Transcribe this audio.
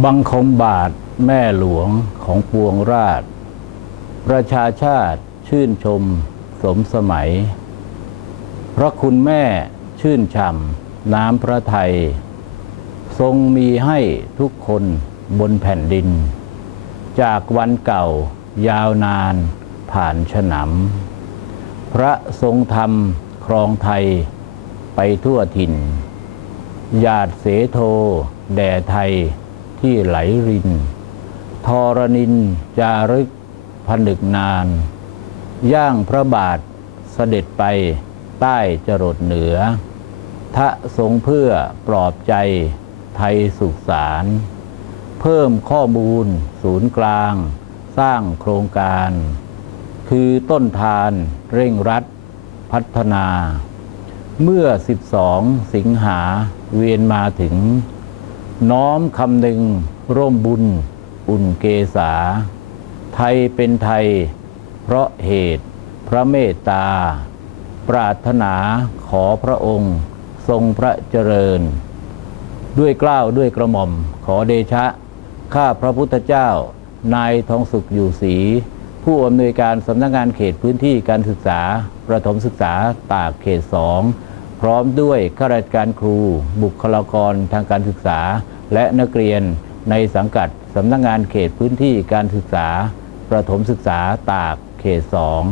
บังคมบาทแม่หลวงของปวงราช ประชาชาติชื่นชมสมสมัย พระคุณแม่ชื่นช่ำน้ำพระไทย ทรงมีให้ทุกคนบนแผ่นดิน จากวันเก่ายาวนานผ่านฉนำพระทรงธรรมครองไทยไปทั่วถิ่น หยาดเสโท แด่ไทย ที่ไหลริน ทรนินจารึกผนึกนาน ย่างพระบาทเสด็จไปใต้จรดเหนือ ทะทรงเพื่อปลอบใจไทยสุขสารเพิ่มข้อมูล ศูนย์กลาง สร้างโครงการ คือต้นทานเร่งรัดพัฒนา เมื่อ 12 สิงหาเวียนมาถึง น้อมคำหนึ่งร่มบุญ อุ่นเกษา ไทยเป็นไทย เพราะเหตุพระเมตตา ปรารถนาขอพระองค์ ทรงพระเจริญ ด้วยเกล้าวด้วยกระหม่อมขอเดชะ ข้าพระพุทธเจ้า นายทองสุขอยู่ศรีผู้อำนวยการสำนักงานเขตพื้นที่การศึกษา ประถมศึกษาตากเขตสอง พร้อมด้วยข้าราชการครู บุคลากรทางการศึกษา และนักเรียนในสังกัดสำนักงานเขตพื้นที่การศึกษา ประถมศึกษาตากเขตสอง